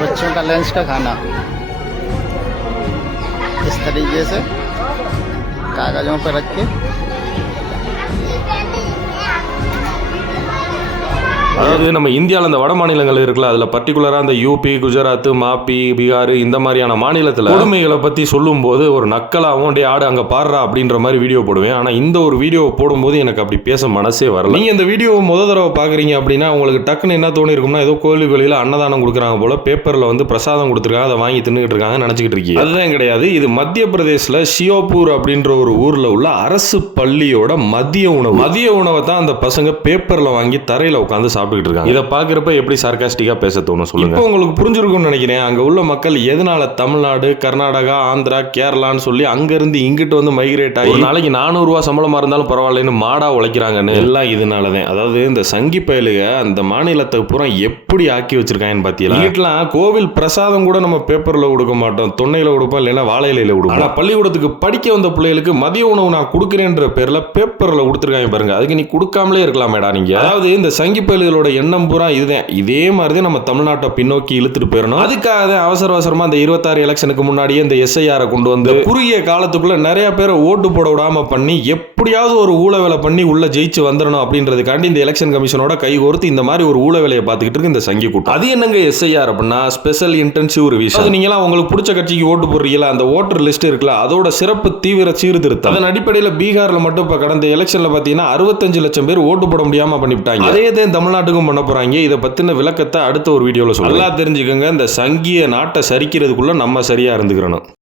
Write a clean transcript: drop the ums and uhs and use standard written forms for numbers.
बच्चों का लंच का खाना इस तरीके से कागजों पर रख के அதாவது நம்ம இந்தியாவில் அந்த வட மாநிலங்கள் இருக்குல்ல, அதில் பர்டிகுலராக அந்த யூபி, குஜராத், மாப்பி, பீகார் இந்த மாதிரியான மாநிலத்தில் கொடுமைகளை பற்றி சொல்லும்போது ஒரு நக்கலாகவும் டே ஆடு அங்கே பாடுறா அப்படின்ற மாதிரி வீடியோ போடுவேன். ஆனால் இந்த ஒரு வீடியோவை போடும்போது எனக்கு அப்படி பேச மனசே வரல. நீங்கள் இந்த வீடியோவை தடவை பார்க்குறீங்க அப்படின்னா உங்களுக்கு டக்குன்னு என்ன தோணி இருக்கும்னா, ஏதோ கோயில்களில் அன்னதானம் கொடுக்குறாங்க போல, பேப்பரில் வந்து பிரசாதம் கொடுத்துருக்காங்க, அதை வாங்கி தின்னுக்கிட்டு இருக்காங்க நினச்சிக்கிட்டு இருக்கீங்க. அதுதான் கிடையாது. இது மத்திய பிரதேசில் ஷியோபூர் அப்படின்ற ஒரு ஊரில் உள்ள அரசு பள்ளியோட மதிய உணவை தான் அந்த பசங்க பேப்பரில் வாங்கி தரையில் உட்காந்து சாப்பிட்டுக்கிட்டு இருக்காங்க. இதை பார்க்குறப்ப எப்படி சார்காஸ்டிக்கா பேச தோணும் சொல்லுங்க. இப்போ உங்களுக்கு புரிஞ்சிருக்கும்னு நினைக்கிறேன். அங்க உள்ள மக்கள் எதனால தமிழ்நாடு, கர்நாடகா, ஆந்திரா, கேரளான்னு சொல்லி அங்கிருந்து இங்கிட்டு வந்து மைக்ரேட் ஆகி ஒரு நாளைக்கு 400 ரூபா சம்பளமா இருந்தாலும் பரவாயில்லன்னு மாடா உழைக்கிறாங்கன்னு எல்லாம் இதனாலதான். அதாவது இந்த சங்கி பயலுக அந்த மாநிலத்தை பூரா எப்படி ஆக்கி வச்சிருக்காங்கன்னு பாத்தீங்களா. வீட்டுலாம் கோவில் பிரசாதம் கூட நம்ம பேப்பர்ல கொடுக்க மாட்டோம், தொன்னையில கொடுப்போம், இல்லைன்னா வாழை இலையில கொடுப்போம். ஆனா பள்ளிக்கூடத்துக்கு படிக்க வந்த பிள்ளைகளுக்கு மதிய உணவு நான் கொடுக்குறேன்ற பேர்ல பேப்பர்ல கொடுத்துருக்காங்க பாருங்க. அதுக்கு நீ கொடுக்காமலே இருக்கலாமேடா நீங்க. அதாவது இந்த சங்கி பயல்களோட எண்ணம் பூரா இதுதான். இதே மாதிரி நம்ம தமிழ்நாட்டை பின்னோக்கி இழுத்துட்டு போயிடணும். அதுக்காக அவசரமா இந்த 26 எலெக்ஷனுக்கு முன்னாடியே இந்த SIR கொண்டு வந்து குறுகிய காலத்துக்குள்ள நிறைய பேரை ஓட்டு போட விடாம பண்ணி எப்படியாவது ஒரு ஊழ வேலை பண்ணி உள்ள ஜெயிச்சு வந்துடணும் அப்படின்றதுக்காண்டி இந்த எலெக்ஷன் கமிஷனோட கை கோர்த்து இந்த மாதிரி ஒரு ஊழ வேலையை பார்த்துக்கிட்டு இருக்கு இந்த சங்கி கூட்டம். அது என்னங்க SIR அப்படின்னா ஸ்பெஷல் இன்டென்சிவ் ரிவிஷன். அது நீங்களா உங்களுக்கு பிடிச்ச கட்சிக்கு ஓட்டு போடுறீங்களா, அந்த ஓட்டர் லிஸ்ட் இருக்குல்ல, அதோட சிறப்பு தீவிர சீர்திருத்தம். அதன் அடிப்படையில் பீகார்ல மட்டும் இப்ப கடந்த எலெக்ஷன்ல பாத்தீங்கன்னா 65 லட்சம் பேர் ஓட்டு போட முடியாம பண்ணிவிட்டாங்க. அதே தான் தமிழ்நாட்டுக்கும் பண்ண போறாங்க. இதை பத்தின விளக்கத்தை அடுத்த ஒரு வீடியோல சொல்ல. நல்லா தெரிஞ்சுக்கோங்க. இந்த சங்கிய நாட்டை சரிக்கிறதுக்குள்ள நம்ம சரியா இருந்துக்கிறணும்.